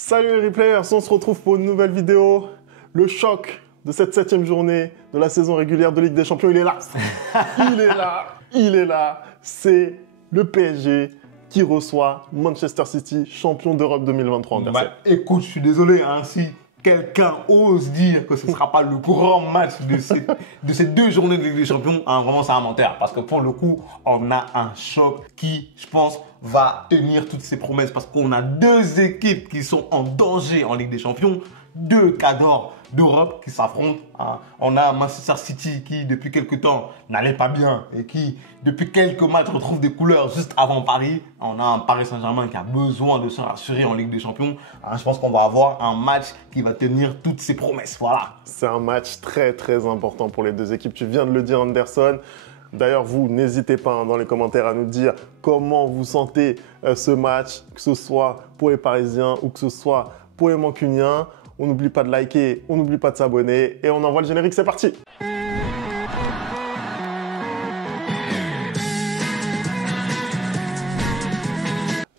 Salut les replayers, on se retrouve pour une nouvelle vidéo. Le choc de cette 7e journée de la saison régulière de Ligue des Champions, il est là. Il est là. C'est le PSG qui reçoit Manchester City, champion d'Europe 2023. Écoute, je suis désolé, hein, si quelqu'un ose dire que ce ne sera pas le grand match de ces deux journées de Ligue des Champions, hein, vraiment c'est un menteur. Parce que pour le coup, on a un choc qui, je pense, va tenir toutes ses promesses. Parce qu'on a deux équipes qui sont en danger en Ligue des Champions, deux cadors d'Europe qui s'affrontent. Hein. On a Manchester City qui, depuis quelques temps, n'allait pas bien et qui, depuis quelques matchs, retrouve des couleurs juste avant Paris. On a un Paris Saint-Germain qui a besoin de se rassurer en Ligue des Champions. Hein, je pense qu'on va avoir un match qui va tenir toutes ses promesses. Voilà. C'est un match très très important pour les deux équipes. Tu viens de le dire, Anderson. D'ailleurs, vous, n'hésitez pas hein, dans les commentaires à nous dire comment vous sentez ce match, que ce soit pour les Parisiens ou que ce soit pour les Mancuniens. On n'oublie pas de liker, on n'oublie pas de s'abonner et on envoie le générique, c'est parti!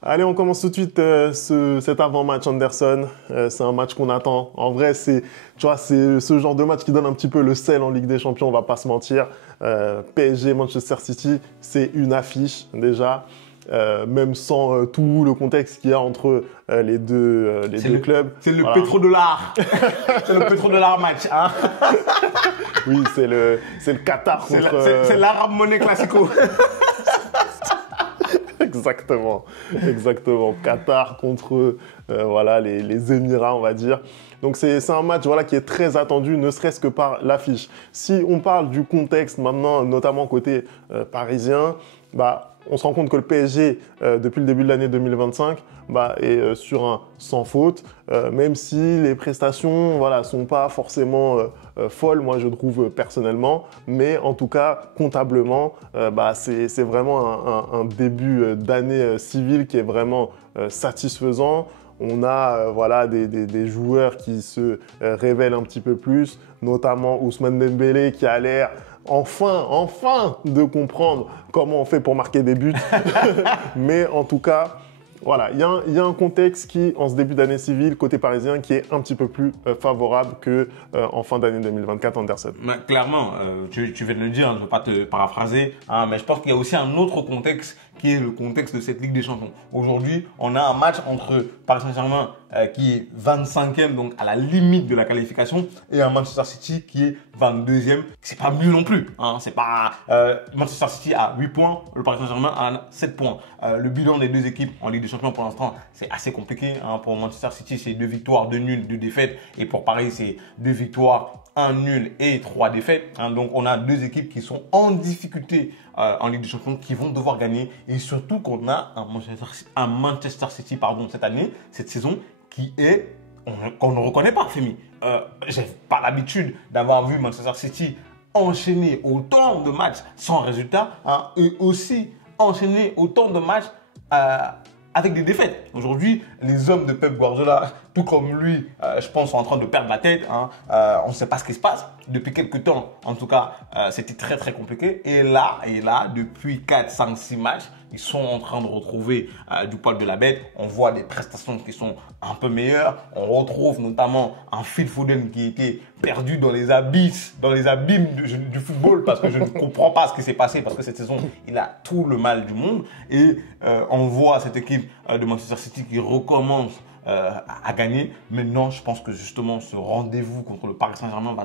Allez, on commence tout de suite cet avant-match Anderson. C'est un match qu'on attend. En vrai, c'est ce genre de match qui donne un petit peu le sel en Ligue des Champions, on va pas se mentir. PSG, Manchester City, c'est une affiche déjà. Même sans tout le contexte qu'il y a entre les deux clubs. C'est le pétrodollar. C'est le pétrodollar match. Hein. Oui, c'est le Qatar contre... C'est l'arabe monnaie classico. Exactement. Qatar contre voilà, les Émirats, on va dire. Donc c'est un match voilà, qui est très attendu, ne serait-ce que par l'affiche. Si on parle du contexte maintenant, notamment côté parisien, on se rend compte que le PSG, depuis le début de l'année 2025, est sur un sans faute, même si les prestations voilà, sont pas forcément folles, moi je trouve personnellement, mais en tout cas, comptablement, c'est vraiment un début d'année civile qui est vraiment satisfaisant. On a voilà, des joueurs qui se révèlent un petit peu plus, notamment Ousmane Dembélé qui a l'air enfin de comprendre comment on fait pour marquer des buts. Mais en tout cas, voilà, il y a un contexte qui, en ce début d'année civile, côté parisien, qui est un petit peu plus favorable qu'en fin d'année 2024, Anderson. Clairement, tu viens de le dire, je ne veux pas te paraphraser, hein, mais je pense qu'il y a aussi un autre contexte qui est le contexte de cette Ligue des Champions. Aujourd'hui, on a un match entre Paris Saint-Germain qui est 25e, donc à la limite de la qualification, et un Manchester City qui est 22e. C'est pas mieux non plus. Hein. C'est pas Manchester City a 8 points, le Paris Saint-Germain a 7 points. Le bilan des deux équipes en Ligue des Champions pour l'instant, c'est assez compliqué. Hein. Pour Manchester City, c'est 2 victoires, 2 nuls, 2 défaites. Et pour Paris, c'est 2 victoires, 1 nul et 3 défaites. Hein. Donc, on a deux équipes qui sont en difficulté en Ligue des Champions, qui vont devoir gagner. Et surtout qu'on a un Manchester City cette année, cette saison, qu'on ne reconnaît pas, Femi. J'ai pas l'habitude d'avoir vu Manchester City enchaîner autant de matchs sans résultat, hein, et aussi enchaîner autant de matchs avec des défaites. Aujourd'hui, les hommes de Pep Guardiola, tout comme lui, je pense, sont en train de perdre la tête. Hein. On ne sait pas ce qui se passe. Depuis quelques temps, en tout cas, c'était très, très compliqué. Et là, depuis 4, 5, 6 matchs, ils sont en train de retrouver du poil de la bête. On voit des prestations qui sont un peu meilleures. On retrouve notamment un Phil Foden qui était perdu dans les abîmes du football parce que je ne comprends pas ce qui s'est passé parce que cette saison, il a tout le mal du monde. Et on voit cette équipe de Manchester City qui recommence à gagner. Maintenant, je pense que justement, ce rendez-vous contre le Paris Saint-Germain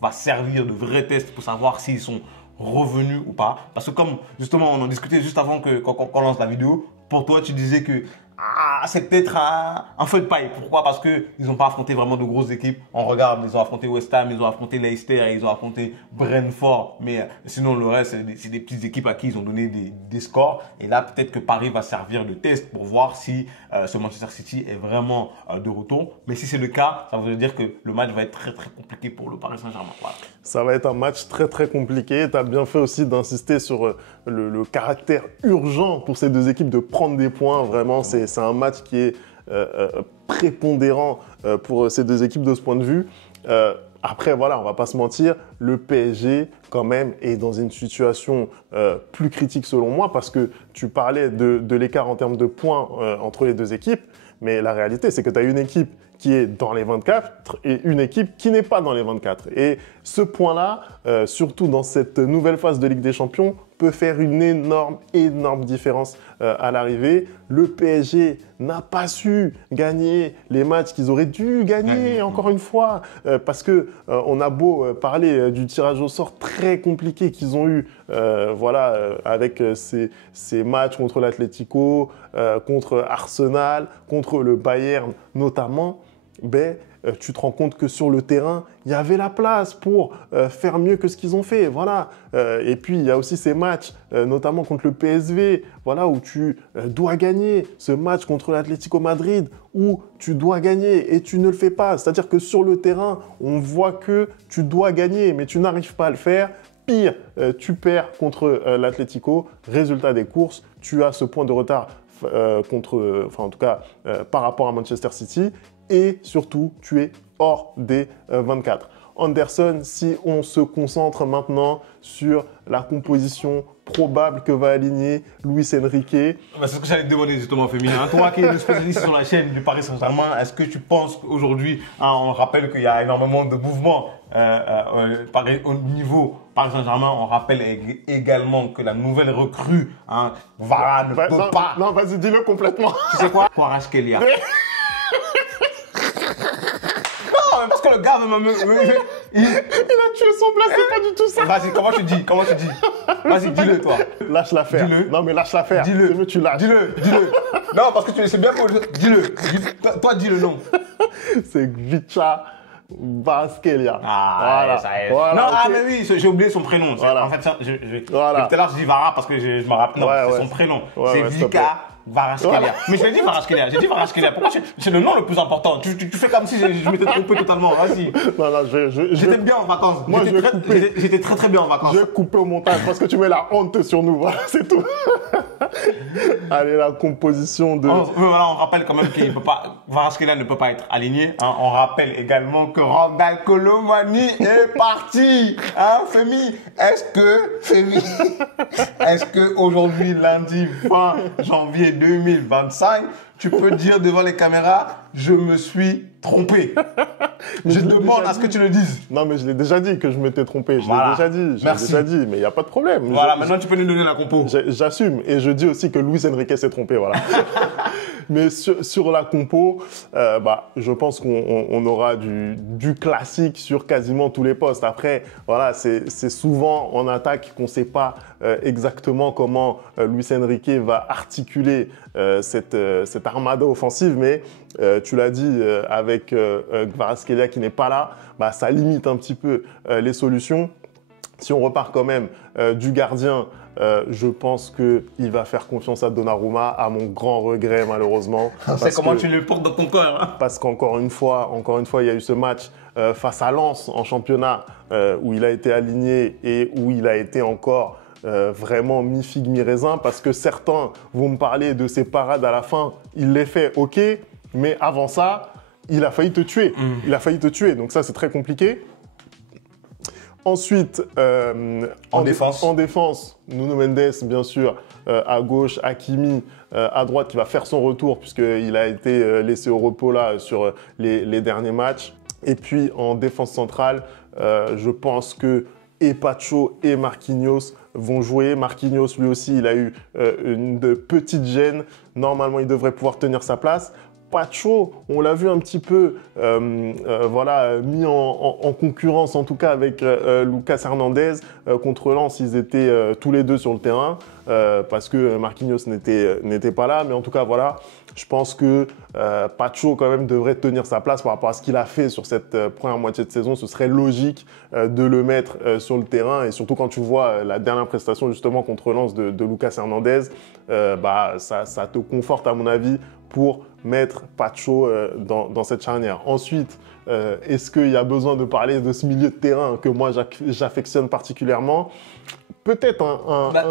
va servir de vrai test pour savoir s'ils sont revenus ou pas. Parce que comme justement, on en discutait juste avant qu'on lance la vidéo, pour toi, tu disais que c'est peut-être un feu de paille. Pourquoi? Parce qu'ils n'ont pas affronté vraiment de grosses équipes. On regarde, ils ont affronté West Ham, ils ont affronté Leicester, ils ont affronté Brentford. Mais sinon, le reste, c'est des petites équipes à qui ils ont donné des scores. Et là, peut-être que Paris va servir de test pour voir si ce Manchester City est vraiment de retour. Mais si c'est le cas, ça veut dire que le match va être très, très compliqué pour le Paris Saint-Germain. Voilà. Ça va être un match très, très compliqué. Tu as bien fait aussi d'insister sur le caractère urgent pour ces deux équipes de prendre des points. Vraiment, c'est un match qui est prépondérant pour ces deux équipes de ce point de vue. Après, voilà, on va pas se mentir, le PSG, quand même, est dans une situation plus critique selon moi parce que tu parlais de l'écart en termes de points entre les deux équipes. Mais la réalité, c'est que tu as une équipe qui est dans les 24 et une équipe qui n'est pas dans les 24. Et ce point-là, surtout dans cette nouvelle phase de Ligue des Champions, peut faire une énorme différence à l'arrivée. Le PSG n'a pas su gagner les matchs qu'ils auraient dû gagner, encore une fois, parce que on a beau parler du tirage au sort très compliqué qu'ils ont eu, avec ces matchs contre l'Atlético, contre Arsenal, contre le Bayern notamment. Tu te rends compte que sur le terrain, il y avait la place pour faire mieux que ce qu'ils ont fait. Voilà. Et puis, il y a aussi ces matchs, notamment contre le PSV, voilà, où tu dois gagner. Ce match contre l'Atlético Madrid, où tu dois gagner et tu ne le fais pas. C'est-à-dire que sur le terrain, on voit que tu dois gagner, mais tu n'arrives pas à le faire. Pire, tu perds contre l'Atlético. Résultat des courses, tu as ce point de retard par rapport à Manchester City. Et surtout, tu es hors des 24. Anderson, si on se concentre maintenant sur la composition probable que va aligner Luis Enrique. C'est ce que j'allais te demander justement, Féminin. Toi qui es le spécialiste sur la chaîne du Paris Saint-Germain, est-ce que tu penses qu'aujourd'hui, on rappelle qu'il y a énormément de mouvements au niveau Paris Saint-Germain, on rappelle également que la nouvelle recrue, Varane, ne peut pas. Non, vas-y, dis-le complètement. Tu sais quoi? Kvaratskhelia. Parce que le gars il a tué son plat, c'est pas du tout ça. Vas-y, comment tu dis? Vas-y, dis-le toi. Lâche l'affaire. Dis-le. Non mais lâche l'affaire. Dis-le. C'est mieux tu lâches. Dis-le. Non, parce que tu sais bien que... Dis-le. Toi, dis le nom. C'est Gvicha Kvaratskhelia. Voilà. Ça y est. Voilà, non, okay. Mais oui, j'ai oublié son prénom. Voilà. En fait, tout voilà. à l'heure, je dis Vara parce que je me rappelle. Non, c'est son prénom. C'est Vika Kvaratskhelia. Voilà. Mais je l'ai dit Kvaratskhelia. Pourquoi c'est le nom le plus important. Tu fais comme si je m'étais trompé totalement. Vas-y. Non, j'étais bien en vacances. Moi, j'étais très bien en vacances. Je vais couper au montage parce que tu mets la honte sur nous. Voilà, c'est tout. Allez, la composition de... Voilà, on rappelle quand même qu'il peut pas... Kvaratskhelia ne peut pas être aligné. On rappelle également que Randal Kolo Muani est parti. Fémi, est-ce que aujourd'hui, lundi 20 janvier 2025, tu peux dire devant les caméras, je me suis trompé. Je demande à ce que tu le dises. Non, mais je l'ai déjà dit que je m'étais trompé. Je l'ai déjà dit, mais il n'y a pas de problème. Voilà, maintenant tu peux nous donner la compo. J'assume. Et je dis aussi que Luis Enrique s'est trompé, voilà. Mais sur la compo, je pense qu'on aura du classique sur quasiment tous les postes. Après, voilà, c'est souvent en attaque qu'on ne sait pas exactement comment Luis Enrique va articuler cette armada offensive, mais tu l'as dit avec Kvaratskhelia qui n'est pas là, ça limite un petit peu les solutions. Si on repart quand même du gardien, je pense qu'il va faire confiance à Donnarumma, à mon grand regret malheureusement. C'est comment tu le portes dans ton cœur. Parce qu'encore une fois, il y a eu ce match face à Lens en championnat où il a été aligné et où il a été encore vraiment mi-figue, mi-raisin, parce que certains vont me parler de ses parades à la fin. Il les fait, ok, mais avant ça, il a failli te tuer. Il a failli te tuer, donc ça, c'est très compliqué. Ensuite, en défense, Nuno Mendes, bien sûr, à gauche, Hakimi, à droite, qui va faire son retour, puisqu'il a été laissé au repos là, sur les derniers matchs. Et puis, en défense centrale, je pense que et Pacho et Marquinhos vont jouer. Marquinhos, lui aussi, il a eu une petite gêne. Normalement, il devrait pouvoir tenir sa place. Pacho, on l'a vu un petit peu mis en concurrence, en tout cas avec Lucas Hernandez. Contre Lens, ils étaient tous les deux sur le terrain parce que Marquinhos n'était pas là. Mais en tout cas, voilà, je pense que Pacho, quand même, devrait tenir sa place par rapport à ce qu'il a fait sur cette première moitié de saison. Ce serait logique de le mettre sur le terrain. Et surtout quand tu vois la dernière prestation, justement, contre Lens de Lucas Hernandez, ça te conforte, à mon avis, pour mettre Pacho dans cette charnière. Ensuite, est-ce qu'il y a besoin de parler de ce milieu de terrain que moi j'affectionne particulièrement? Peut-être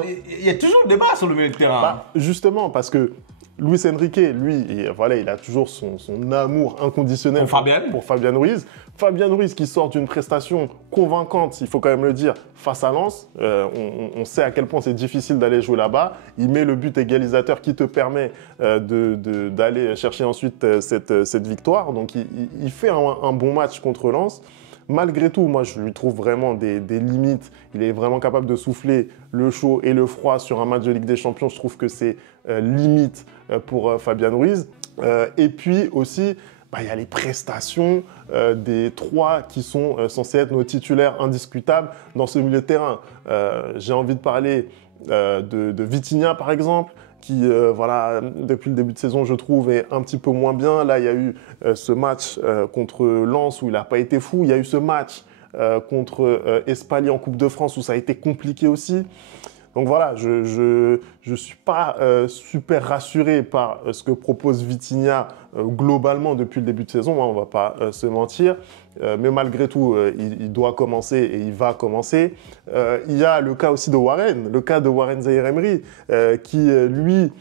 il y a toujours débat sur le milieu de terrain. Justement, parce que Luis Enrique, lui, voilà, il a toujours son amour inconditionnel pour Fabian Ruiz. Fabian Ruiz qui sort d'une prestation convaincante, il faut quand même le dire, face à Lens. On sait à quel point c'est difficile d'aller jouer là-bas. Il met le but égalisateur qui te permet d'aller chercher ensuite cette victoire. Donc il fait un bon match contre Lens. Malgré tout, moi, je lui trouve vraiment des limites. Il est vraiment capable de souffler le chaud et le froid sur un match de Ligue des Champions. Je trouve que c'est limite pour Fabian Ruiz. Et puis aussi, il y a les prestations des trois qui sont censés être nos titulaires indiscutables dans ce milieu de terrain. J'ai envie de parler de Vitinha, par exemple, qui, voilà, depuis le début de saison, je trouve, est un petit peu moins bien. Là, il y a eu ce match contre Lens où il n'a pas été fou. Il y a eu ce match contre Espali en Coupe de France où ça a été compliqué aussi. Donc voilà, je suis pas super rassuré par ce que propose Vitinha globalement depuis le début de saison, on ne va pas se mentir. Mais malgré tout, il doit commencer et il va commencer. Il y a le cas aussi de Warren, le cas de Warren Zaïre-Emery, qui lui...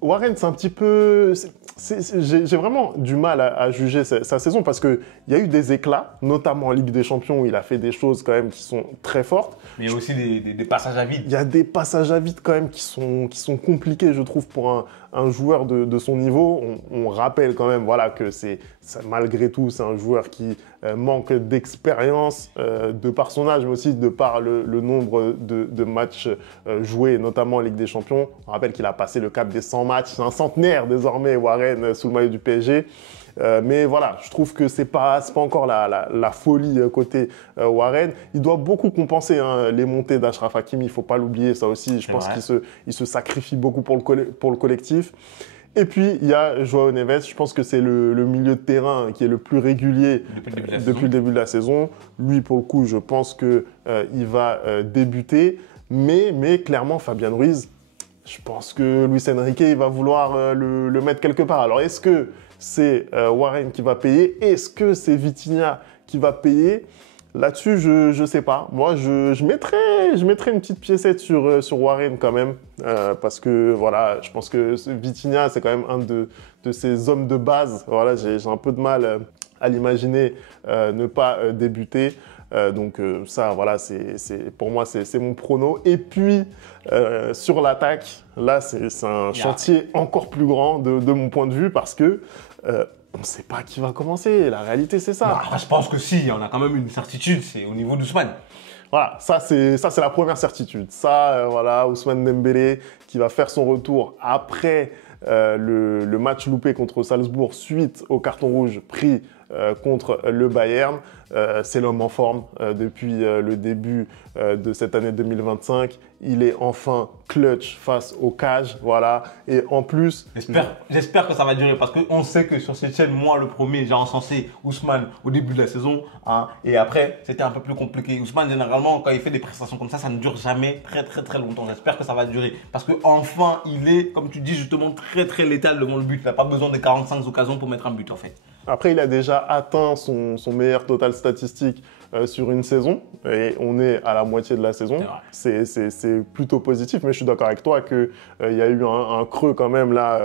Warren, c'est un petit peu... J'ai vraiment du mal à juger sa saison parce qu'il y a eu des éclats, notamment en Ligue des Champions où il a fait des choses quand même qui sont très fortes. Mais il y a aussi des passages à vide. Il y a des passages à vide quand même qui sont compliqués, je trouve, pour un joueur de son niveau. On rappelle quand même voilà, que malgré tout, c'est un joueur qui manque d'expérience de par son âge, mais aussi de par le nombre de matchs joués, notamment en Ligue des Champions. On rappelle qu'il a passé le cap des 100 matchs. C'est un centenaire désormais, Warren, sous le maillot du PSG. Mais voilà, je trouve que c'est pas encore la folie côté Warren. Il doit beaucoup compenser les montées d'Achraf Hakimi, il ne faut pas l'oublier, ça aussi. Je pense qu'il se sacrifie beaucoup pour le collectif. Et puis, il y a Joao Neves. Je pense que c'est le milieu de terrain qui est le plus régulier depuis le début de la saison. Lui, pour le coup, je pense qu'il va débuter. Mais clairement, Fabian Ruiz, je pense que Luis Enrique, il va vouloir le mettre quelque part. Alors, est-ce que c'est Warren qui va payer? Est-ce que c'est Vitinha qui va payer? Là-dessus, je ne sais pas. Moi, je mettrais une petite piécette sur Warren quand même. Parce que, voilà, je pense que Vitinha, c'est quand même un de ces hommes de base. Voilà, j'ai un peu de mal à l'imaginer ne pas débuter. Donc ça, voilà, pour moi, c'est mon prono. Et puis, sur l'attaque, là, c'est un chantier encore plus grand de mon point de vue parce que on ne sait pas qui va commencer. La réalité, c'est ça. Je pense que si, on a quand même une certitude, c'est au niveau d'Ousmane. Voilà, ça c'est la première certitude. Ça, voilà, Ousmane Dembélé qui va faire son retour après le match loupé contre Salzbourg suite au carton rouge pris contre le Bayern. C'est l'homme en forme depuis le début de cette année 2025. Il est enfin clutch face au cage, voilà. Et en plus... J'espère que ça va durer parce qu'on sait que sur cette chaîne, moi, le premier, j'ai encensé Ousmane au début de la saison. Hein, et après, c'était un peu plus compliqué. Ousmane, généralement, quand il fait des prestations comme ça ne dure jamais très longtemps. J'espère que ça va durer parce qu'enfin, il est, comme tu dis, justement très létal devant le but. Il n'a pas besoin de 45 occasions pour mettre un but, en fait. Après, il a déjà atteint son meilleur total statistique sur une saison et on est à la moitié de la saison. C'est plutôt positif, mais je suis d'accord avec toi qu'il y a eu un creux quand même là,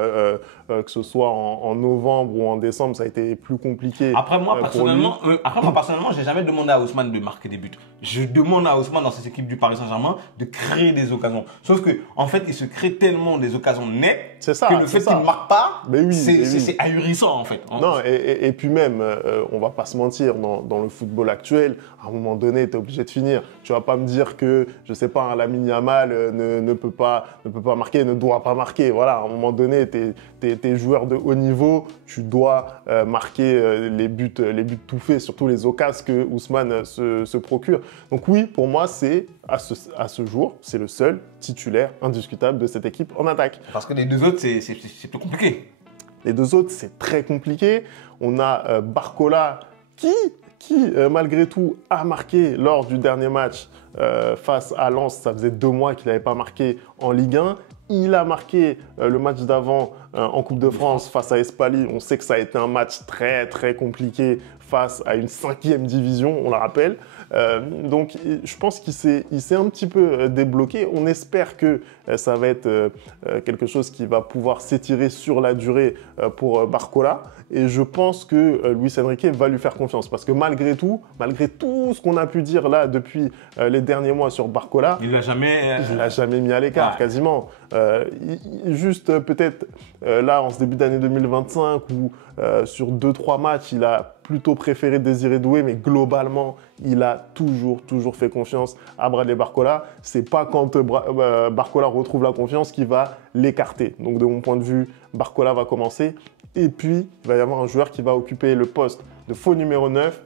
que ce soit en novembre ou en décembre, ça a été plus compliqué. Après, moi, personnellement, je n'ai jamais demandé à Ousmane de marquer des buts. Je demande à Ousmane dans cette équipe du Paris Saint-Germain de créer des occasions. Sauf qu'en fait, il se crée tellement des occasions nettes que le fait qu'il ne marque pas, c'est ahurissant en fait. Non, et puis même, on ne va pas se mentir, dans le football actuel, à un moment donné, tu es obligé de finir. Tu ne vas pas me dire que, je ne sais pas, un Lamine Yamal ne peut pas marquer, ne doit pas marquer. Voilà, à un moment donné, tu es joueur de haut niveau, tu dois marquer les buts tout faits, surtout les occasions que Ousmane se procure. Donc oui, pour moi, c'est à ce jour, c'est le seul titulaire indiscutable de cette équipe en attaque. Parce que les deux autres, c'est plus compliqué. Les deux autres, c'est très compliqué. On a Barcola qui malgré tout, a marqué lors du dernier match face à Lens. Ça faisait 2 mois qu'il n'avait pas marqué en Ligue 1. Il a marqué le match d'avant en Coupe de France face à Espali. On sait que ça a été un match très, très compliqué face à une 5e division, on le rappelle. Donc, je pense qu'il s'est un petit peu débloqué. On espère que ça va être quelque chose qui va pouvoir s'étirer sur la durée pour Barcola. Et je pense que Luis Enrique va lui faire confiance. Parce que malgré tout ce qu'on a pu dire là depuis les derniers mois sur Barcola, il l'a jamais mis à l'écart, quasiment. Juste peut-être là, en ce début d'année 2025, où sur 2-3 matchs, il a plutôt préféré Désiré Doué, mais globalement, il a toujours fait confiance à Bradley Barcola. C'est pas quand Barcola retrouve la confiance qu'il va l'écarter. Donc, de mon point de vue, Barcola va commencer. Et puis, il va y avoir un joueur qui va occuper le poste de faux numéro 9.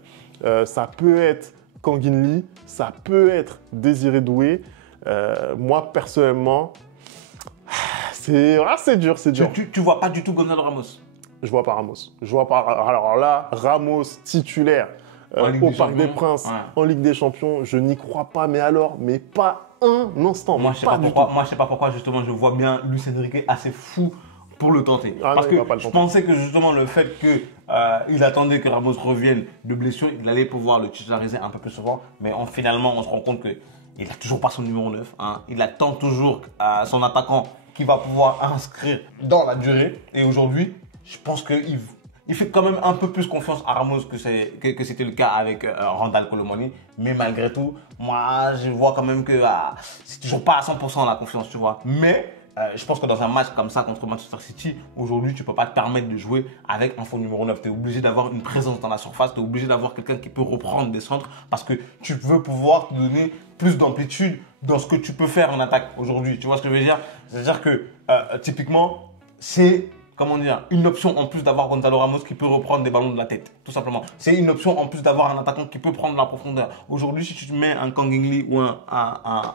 Ça peut être Kangin Lee, ça peut être Désiré Doué. Moi, personnellement, c'est dur. Tu vois pas du tout Gonzalo Ramos? Je vois pas Ramos. Alors là, Ramos titulaire au Parc des Princes, en Ligue des Champions, je n'y crois pas. Mais pas un instant. Moi, je sais pas pourquoi, justement, je vois bien Luis Enrique assez fou pour le tenter. Parce que je pensais que justement le fait qu'il attendait que Ramos revienne de blessure, il allait pouvoir le titulariser un peu plus souvent. Mais finalement, on se rend compte qu'il n'a toujours pas son numéro 9. Il attend toujours son attaquant qui va pouvoir inscrire dans la durée. Et aujourd'hui, je pense qu'il fait quand même un peu plus confiance à Ramos que c'était le cas avec Randal Colomani. Mais malgré tout, moi, je vois quand même que c'est toujours pas à 100% la confiance, tu vois. Mais je pense que dans un match comme ça contre Manchester City, aujourd'hui, tu ne peux pas te permettre de jouer avec un faux numéro 9. Tu es obligé d'avoir une présence dans la surface, tu es obligé d'avoir quelqu'un qui peut reprendre des centres parce que tu veux pouvoir te donner plus d'amplitude dans ce que tu peux faire en attaque aujourd'hui. Tu vois ce que je veux dire? C'est-à-dire que typiquement, c'est une option en plus d'avoir Gonzalo Ramos qui peut reprendre des ballons de la tête, tout simplement. C'est une option en plus d'avoir un attaquant qui peut prendre la profondeur. Aujourd'hui, si tu mets un Kang In Lee ou un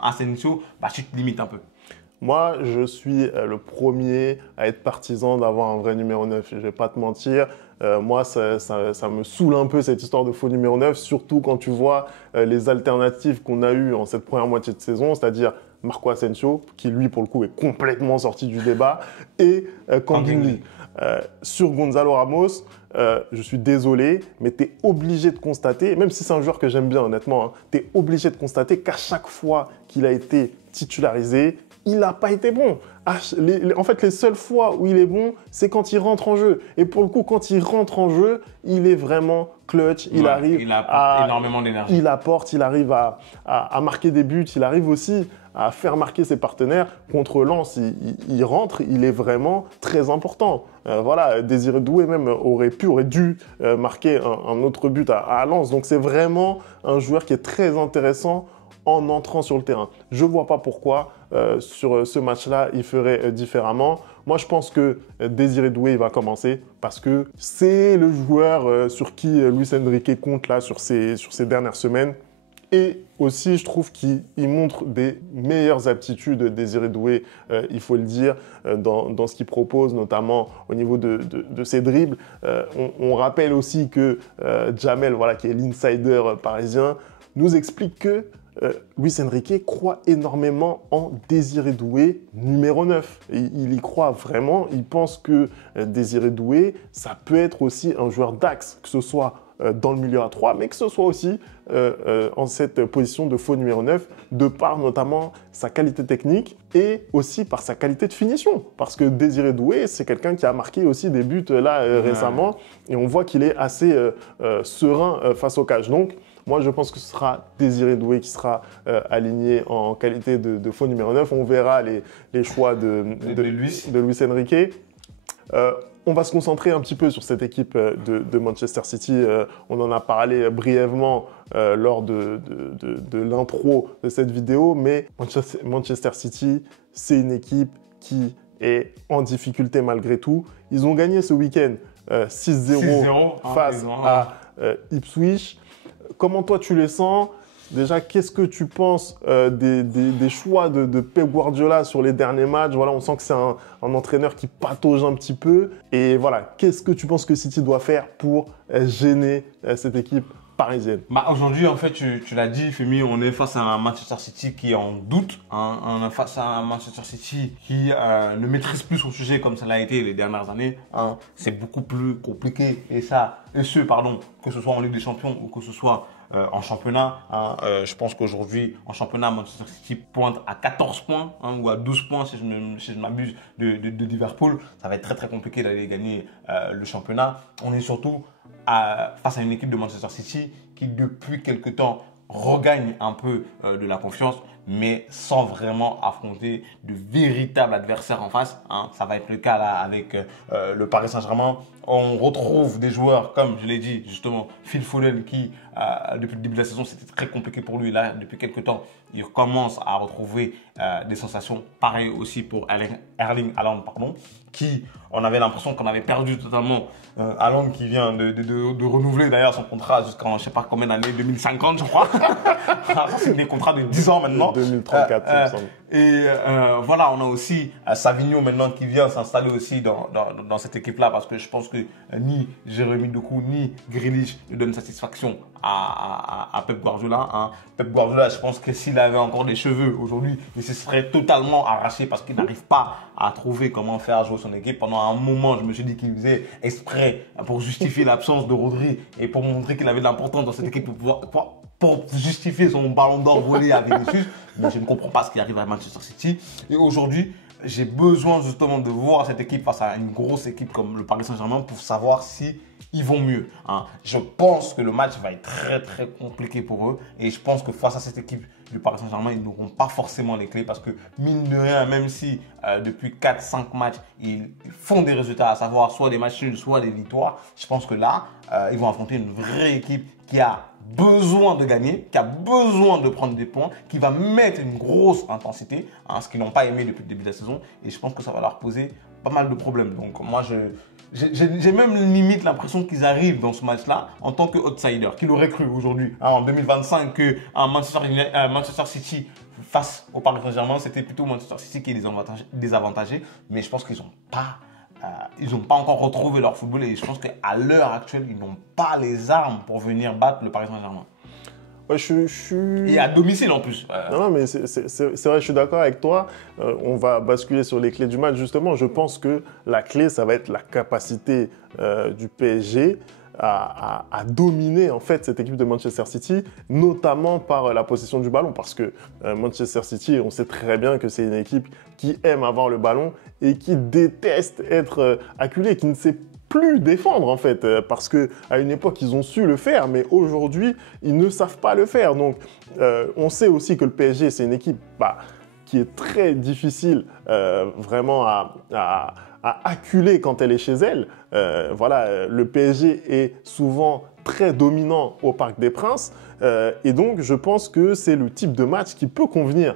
Asensio, tu te limites un peu. Moi, je suis le premier à être partisan d'avoir un vrai numéro 9. Je ne vais pas te mentir. Moi, ça me saoule un peu cette histoire de faux numéro 9, surtout quand tu vois les alternatives qu'on a eues en cette première moitié de saison, c'est-à-dire Marco Asensio, qui lui, pour le coup, est complètement sorti du débat, et Kang In Lee. Sur Gonzalo Ramos, je suis désolé, mais tu es obligé de constater, même si c'est un joueur que j'aime bien honnêtement, tu es obligé de constater qu'à chaque fois qu'il a été titularisé, il n'a pas été bon. En fait, les seules fois où il est bon, c'est quand il rentre en jeu. Et pour le coup, quand il rentre en jeu, il est vraiment clutch. Il arrive énormément d'énergie. Il apporte, il arrive à marquer des buts. Il arrive aussi à faire marquer ses partenaires. Contre Lens, il rentre, il est vraiment très important. Voilà, Désiré Doué même aurait dû marquer un autre but à Lens. Donc c'est vraiment un joueur qui est très intéressant en entrant sur le terrain. Je ne vois pas pourquoi sur ce match-là, il ferait différemment. Moi, je pense que Désiré Doué il va commencer parce que c'est le joueur sur qui Luis Enrique compte là sur ces dernières semaines. Et aussi, je trouve qu'il montre des meilleures aptitudes, Désiré Doué, il faut le dire, dans ce qu'il propose, notamment au niveau de ses dribbles. On rappelle aussi que Jamel, voilà, qui est l'insider parisien, nous explique que Luis Enrique croit énormément en Désiré Doué numéro 9. Il y croit vraiment, il pense que Désiré Doué, ça peut être aussi un joueur d'axe, que ce soit dans le milieu à 3, mais que ce soit aussi en cette position de faux numéro 9, de par notamment sa qualité technique et aussi par sa qualité de finition. Parce que Désiré Doué, c'est quelqu'un qui a marqué aussi des buts là récemment, et on voit qu'il est assez serein face au cage. Donc, moi, je pense que ce sera Désiré Doué qui sera aligné en qualité de faux numéro 9. On verra les choix de Luis Enrique. On va se concentrer un petit peu sur cette équipe de Manchester City. On en a parlé brièvement lors de l'intro de cette vidéo, mais Manchester City, c'est une équipe qui est en difficulté malgré tout. Ils ont gagné ce week-end 6-0 face à Ipswich. Comment toi tu les sens? Déjà, qu'est-ce que tu penses des choix de Pep Guardiola sur les derniers matchs? Voilà, on sent que c'est un entraîneur qui patauge un petit peu. Et voilà, qu'est-ce que tu penses que City doit faire pour gêner cette équipe parisienne. Bah, aujourd'hui, en fait, tu l'as dit, Femi, on est face à un Manchester City qui est en doute. Hein. On est face à un Manchester City qui ne maîtrise plus son sujet comme ça l'a été les dernières années. Hein. C'est beaucoup plus compliqué. Que ce soit en Ligue des Champions ou que ce soit en championnat. Hein. Je pense qu'aujourd'hui, en championnat, Manchester City pointe à 14 points hein, ou à 12 points, si je ne m'abuse, de Liverpool. Ça va être très, très compliqué d'aller gagner le championnat. On est surtout face à une équipe de Manchester City qui, depuis quelque temps, regagne un peu de la confiance, mais sans vraiment affronter de véritables adversaires en face. Hein. Ça va être le cas là avec le Paris Saint-Germain. On retrouve des joueurs, comme je l'ai dit justement, Phil Foden qui, depuis le début de la saison, c'était très compliqué pour lui. Là, depuis quelques temps, il commence à retrouver des sensations. Pareil aussi pour Erling Haaland, qui, on avait l'impression qu'on avait perdu totalement. Haaland qui vient de renouveler d'ailleurs son contrat jusqu'en, je ne sais pas combien d'années, 2050 je crois. C'est des contrats de 10 ans maintenant. 2034, il me semble. Et voilà, on a aussi Savigno maintenant qui vient s'installer aussi dans cette équipe-là parce que je pense que ni Jérémy Doku ni Grealish ne donnent satisfaction à Pep Guardiola. Hein. Pep Guardiola, je pense que s'il avait encore des cheveux aujourd'hui, il se serait totalement arraché parce qu'il n'arrive pas à trouver comment faire jouer son équipe. Pendant un moment, je me suis dit qu'il faisait exprès pour justifier l'absence de Rodri et pour montrer qu'il avait de l'importance dans cette équipe pour justifier son ballon d'or volé à Vinicius. Mais je ne comprends pas ce qui arrive à Manchester City. Et aujourd'hui, j'ai besoin justement de voir cette équipe face à une grosse équipe comme le Paris Saint-Germain pour savoir si ils vont mieux. Hein. Je pense que le match va être très très compliqué pour eux et je pense que face à cette équipe du Paris Saint-Germain, ils n'auront pas forcément les clés parce que mine de rien, même si depuis 4-5 matchs, ils font des résultats, à savoir soit des matchs nuls, soit des victoires, je pense que là, ils vont affronter une vraie équipe qui a besoin de gagner, qui a besoin de prendre des points, qui va mettre une grosse intensité, hein, ce qu'ils n'ont pas aimé depuis le début de la saison. Et je pense que ça va leur poser pas mal de problèmes. Donc moi, j'ai même limite l'impression qu'ils arrivent dans ce match-là en tant que outsider. Qui l'aurait cru aujourd'hui, hein, en 2025, qu'un Manchester City face au Paris Saint-Germain, c'était plutôt Manchester City qui est désavantagé. Mais je pense qu'ils n'ont pas... ils n'ont pas encore retrouvé leur football et je pense qu'à l'heure actuelle, ils n'ont pas les armes pour venir battre le Paris Saint-Germain. Ouais, je suis... Et à domicile en plus. Non, mais c'est vrai, je suis d'accord avec toi. On va basculer sur les clés du match. Justement, je pense que la clé, ça va être la capacité du PSG à dominer en fait cette équipe de Manchester City, notamment par la possession du ballon, parce que Manchester City, on sait très bien que c'est une équipe qui aime avoir le ballon et qui déteste être acculée, qui ne sait plus défendre en fait, parce que à une époque ils ont su le faire, mais aujourd'hui ils ne savent pas le faire. Donc on sait aussi que le PSG c'est une équipe qui est très difficile vraiment à acculer quand elle est chez elle. Voilà, le PSG est souvent très dominant au Parc des Princes et donc je pense que c'est le type de match qui peut convenir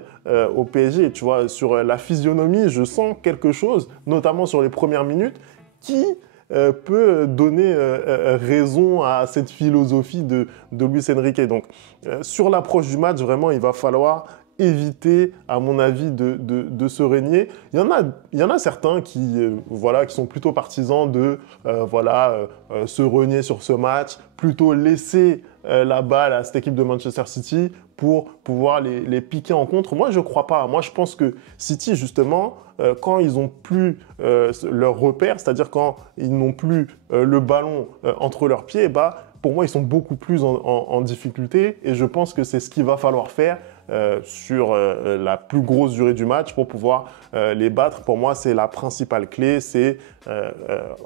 au PSG. Tu vois, sur la physionomie, je sens quelque chose, notamment sur les premières minutes, qui peut donner raison à cette philosophie de Luis Enrique. Donc, sur l'approche du match, vraiment, il va falloir éviter, à mon avis, de se régner. Il y en a certains qui sont plutôt partisans de se renier sur ce match, plutôt laisser la balle à cette équipe de Manchester City pour pouvoir les piquer en contre. Moi, je ne crois pas. Moi, je pense que City, justement, quand ils n'ont plus leur repère, c'est-à-dire quand ils n'ont plus le ballon entre leurs pieds, pour moi, ils sont beaucoup plus en difficulté et je pense que c'est ce qu'il va falloir faire sur la plus grosse durée du match pour pouvoir les battre. Pour moi, c'est la principale clé, c'est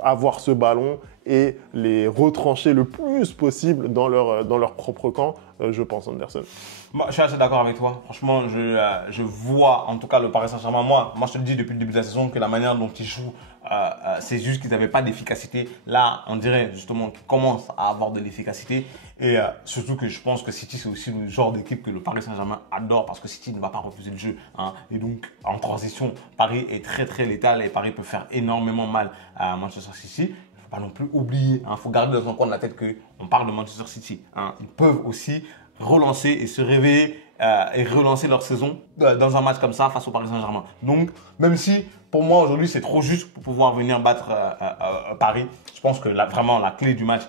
avoir ce ballon et les retrancher le plus possible dans leur propre camp, je pense, Anderson. Moi, je suis assez d'accord avec toi. Franchement, je vois en tout cas le Paris Saint-Germain. Moi, je te le dis depuis le début de la saison que la manière dont ils jouent, c'est juste qu'ils n'avaient pas d'efficacité. Là, on dirait justement qu'ils commencent à avoir de l'efficacité. Et surtout que je pense que City, c'est aussi le genre d'équipe que le Paris Saint-Germain adore parce que City ne va pas refuser le jeu. Hein. Et donc, en transition, Paris est très très létal et Paris peut faire énormément mal à Manchester City. Il ne faut pas non plus oublier, il faut garder dans son coin de la tête qu'on parle de Manchester City. Hein. Ils peuvent aussi relancer et se réveiller et relancer leur saison dans un match comme ça face au Paris Saint-Germain. Donc, même si pour moi aujourd'hui c'est trop juste pour pouvoir venir battre Paris, je pense que vraiment la clé du match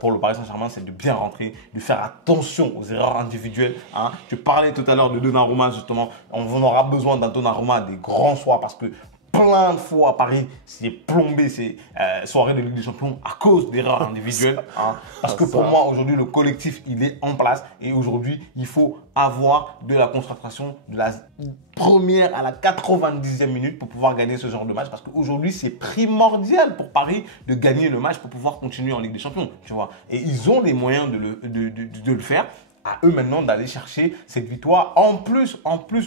pour le Paris Saint-Germain, c'est de bien rentrer, de faire attention aux erreurs individuelles. Hein. Je parlais tout à l'heure de Donnarumma, justement. On aura besoin d'un Donnarumma des grands soirs parce que plein de fois à Paris, c'est plombé ces soirées de Ligue des Champions à cause d'erreurs individuelles. Hein. Parce que pour moi, aujourd'hui, le collectif, il est en place. Et aujourd'hui, il faut avoir de la concentration de la première à la 90e minute pour pouvoir gagner ce genre de match. Parce qu'aujourd'hui, c'est primordial pour Paris de gagner le match pour pouvoir continuer en Ligue des Champions. Tu vois. Et ils ont les moyens de le faire. À eux maintenant d'aller chercher cette victoire en plus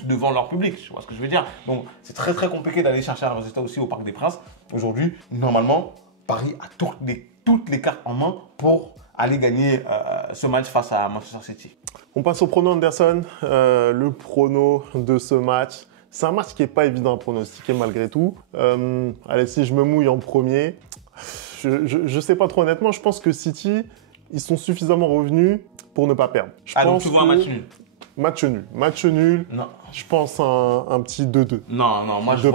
devant leur public. Tu vois ce que je veux dire? Donc, c'est très, très compliqué d'aller chercher un résultat aussi au Parc des Princes. Aujourd'hui, normalement, Paris a toutes les cartes en main pour aller gagner ce match face à Manchester City. On passe au prono, Anderson. Le prono de ce match. C'est un match qui n'est pas évident à pronostiquer malgré tout. Allez, si je me mouille en premier, je ne sais pas trop honnêtement. Je pense que City, ils sont suffisamment revenus pour ne pas perdre. Donc tu vois un match nul? Match nul. Non. Je pense un petit 2-2. Non, moi je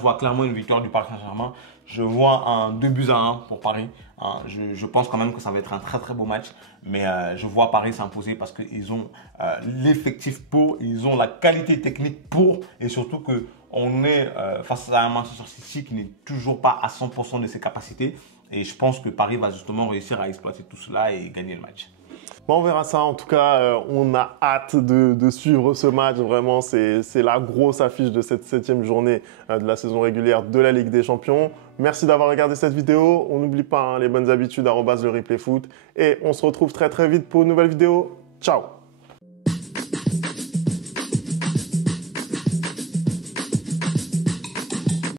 vois clairement une victoire du Paris Saint-Germain. Je vois un 2-1 pour Paris. Je pense quand même que ça va être un très très beau match. Mais je vois Paris s'imposer parce qu'ils ont l'effectif pour, ils ont la qualité technique pour. Et surtout qu'on est face à un Manchester City qui n'est toujours pas à 100% de ses capacités. Et je pense que Paris va justement réussir à exploiter tout cela et gagner le match. Bon, on verra ça. En tout cas, on a hâte de suivre ce match. Vraiment, c'est la grosse affiche de cette 7e journée de la saison régulière de la Ligue des Champions. Merci d'avoir regardé cette vidéo. On n'oublie pas les bonnes habitudes, @le replay foot. Et on se retrouve très très vite pour une nouvelle vidéo. Ciao!